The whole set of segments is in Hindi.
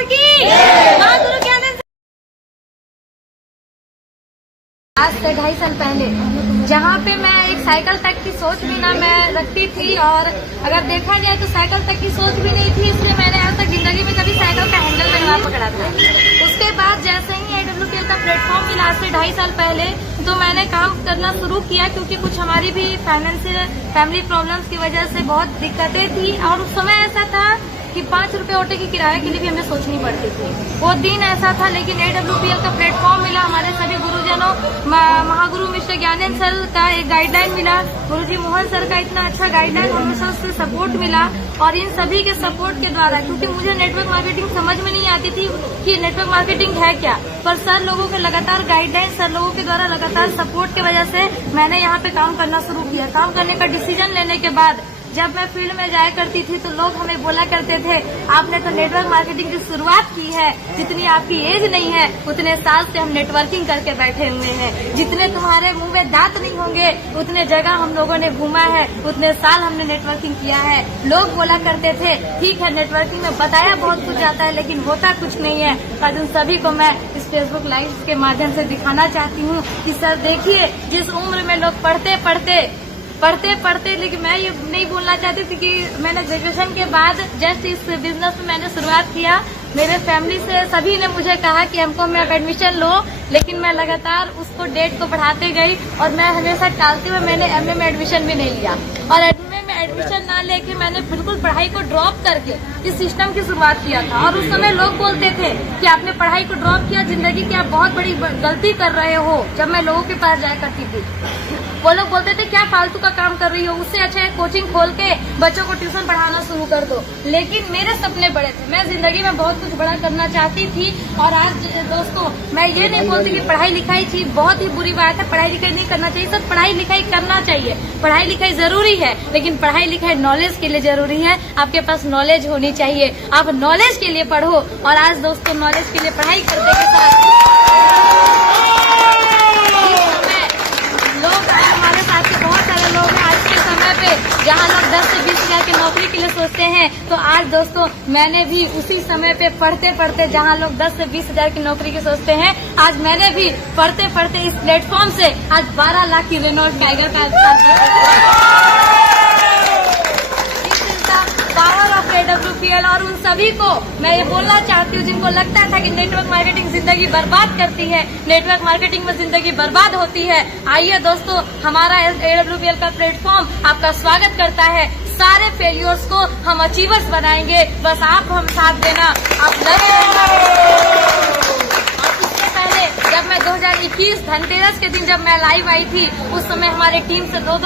सर की, महागुरु ज्ञानेंद्र। आज से 2.5 साल पहले जहाँ पे मैं एक साइकिल तक की सोच भी ना मैं रखती थी, और अगर देखा जाए तो साइकिल तक की सोच भी नहीं थी, इसलिए मैंने आज तक जिंदगी में कभी साइकिल का हैंडल तक ना पकड़ा था। उसके बाद जैसे ही AWPL का प्लेटफॉर्म मिला आज से 2.5 साल पहले, तो मैंने काम करना शुरू किया, क्योंकि कुछ हमारी भी फैमिली प्रॉब्लम्स की वजह से बहुत दिक्कतें थी, और उस समय ऐसा था कि 5 रुपए ऑटो की किराए के लिए भी हमें सोचनी पड़ती थी। वो दिन ऐसा था, लेकिन AWPL का प्लेटफॉर्म मिला, हमारे सभी गुरुजनों, महागुरु मिस्टर ज्ञानेंद्र सर का एक गाइडलाइन मिला, गुरुजी मोहन सर का इतना अच्छा गाइडलाइन, हमेशा उससे सपोर्ट मिला, और इन सभी के सपोर्ट के द्वारा, क्योंकि मुझे नेटवर्क मार्केटिंग समझ में नहीं आती थी कि नेटवर्क मार्केटिंग है क्या, पर सर लोगों के लगातार गाइडलाइन, सर लोगों के द्वारा लगातार सपोर्ट की वजह से मैंने यहाँ पे काम करना शुरू किया। काम करने का डिसीजन लेने के बाद जब मैं फील्ड में जाया करती थी, तो लोग हमें बोला करते थे, आपने तो नेटवर्क मार्केटिंग की शुरुआत की है, जितनी आपकी एज नहीं है उतने साल से हम नेटवर्किंग करके बैठे हुए हैं, जितने तुम्हारे मुंह में दांत नहीं होंगे उतने जगह हम लोगों ने घूमा है, उतने साल हमने नेटवर्किंग किया है। लोग बोला करते थे, ठीक है नेटवर्किंग में बताया बहुत कुछ जाता है लेकिन होता कुछ नहीं है। आज उन सभी को मैं इस फेसबुक लाइव के माध्यम से दिखाना चाहती हूँ कि सर देखिए, जिस उम्र में लोग पढ़ते, लेकिन मैं ये नहीं बोलना चाहती थी कि मैंने ग्रेजुएशन के बाद जस्ट इस बिजनेस में मैंने शुरुआत किया। मेरे फैमिली से सभी ने मुझे कहा कि हमको में आप एडमिशन लो, लेकिन मैं लगातार उसको डेट को बढ़ाते गई, और मैं हमेशा टालते हुए मैंने MA में एडमिशन भी नहीं लिया, और MA में एडमिशन ना लेके मैंने बिल्कुल पढ़ाई को ड्रॉप करके इस सिस्टम की शुरुआत किया था। और उस समय लोग बोलते थे कि आपने पढ़ाई को ड्रॉप किया, जिंदगी की आप बहुत बड़ी गलती कर रहे हो। जब मैं लोगों के पास जाया करती थी, वो लोग बोलते थे क्या फालतू का काम कर रही हो, उससे अच्छा है कोचिंग खोल के बच्चों को ट्यूशन पढ़ाना शुरू कर दो। लेकिन मेरे सपने बड़े थे, मैं जिंदगी में बहुत कुछ बड़ा करना चाहती थी। और आज दोस्तों, मैं ये नहीं बोलती कि पढ़ाई लिखाई चीज बहुत ही बुरी बात है, पढ़ाई लिखाई नहीं करना चाहिए। सब पढ़ाई लिखाई करना चाहिए, पढ़ाई लिखाई जरूरी है, लेकिन पढ़ाई लिखाई नॉलेज के लिए जरूरी है। आपके पास नॉलेज होनी चाहिए, आप नॉलेज के लिए पढ़ो। और आज दोस्तों, नॉलेज के लिए पढ़ाई करने के साथ हमारे साथ के बहुत सारे लोग हैं आज के समय पे, जहाँ लोग 10 से 20 हजार की नौकरी के लिए सोचते हैं, तो आज दोस्तों मैंने भी उसी समय पे पढ़ते जहाँ लोग 10 से 20 हजार की नौकरी की सोचते हैं, आज मैंने भी पढ़ते इस प्लेटफॉर्म से आज 12 लाख की रेनॉल्ट टाइगर का पावर ऑफ AWPL। और उन सभी को मैं ये बोलना चाहती हूँ जिनको लगता था कि नेटवर्क मार्केटिंग जिंदगी बर्बाद करती है, नेटवर्क मार्केटिंग में जिंदगी बर्बाद होती है। आइए दोस्तों, हमारा AWPL का प्लेटफॉर्म आपका स्वागत करता है। सारे फेलियर्स को हम अचीवर्स बनाएंगे, बस आप हम साथ देना, आप जब मैं 2021 धनतेरस के दिन जब मैं लाइव आई थी, उस समय हमारे टीम से दो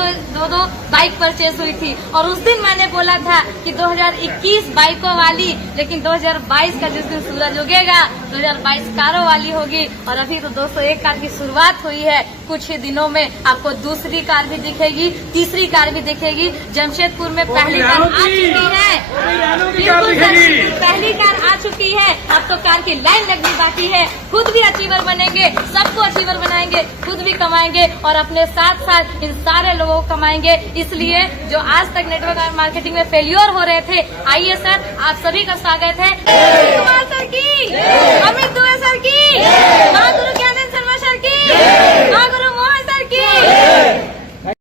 बाइक परचेज हुई थी, और उस दिन मैंने बोला था कि 2021 बाइकों वाली, लेकिन 2022 का जिस दिन सूरज उगेगा 2022 कारों वाली होगी। और अभी तो दोस्तों एक कार की शुरुआत हुई है, कुछ ही दिनों में आपको दूसरी कार भी दिखेगी, तीसरी कार भी दिखेगी। जमशेदपुर में पहली कार आ चुकी है, पहली कार आ चुकी है, अब तो कार की लाइन लगनी बाकी है। खुद भी अचीवर बनेंगे, सबको अचीवर बनाएंगे, खुद भी कमाएंगे, और अपने साथ साथ इन सारे लोगों को कमाएंगे। इसलिए जो आज तक नेटवर्क मार्केटिंग में फेल्योर हो रहे थे, आइए सर, आप सभी का स्वागत है। सर की, अमित दुबे सर की, महागुरु ज्ञानेंद्र शर्मा सर की, महागुरु मोहन सर की।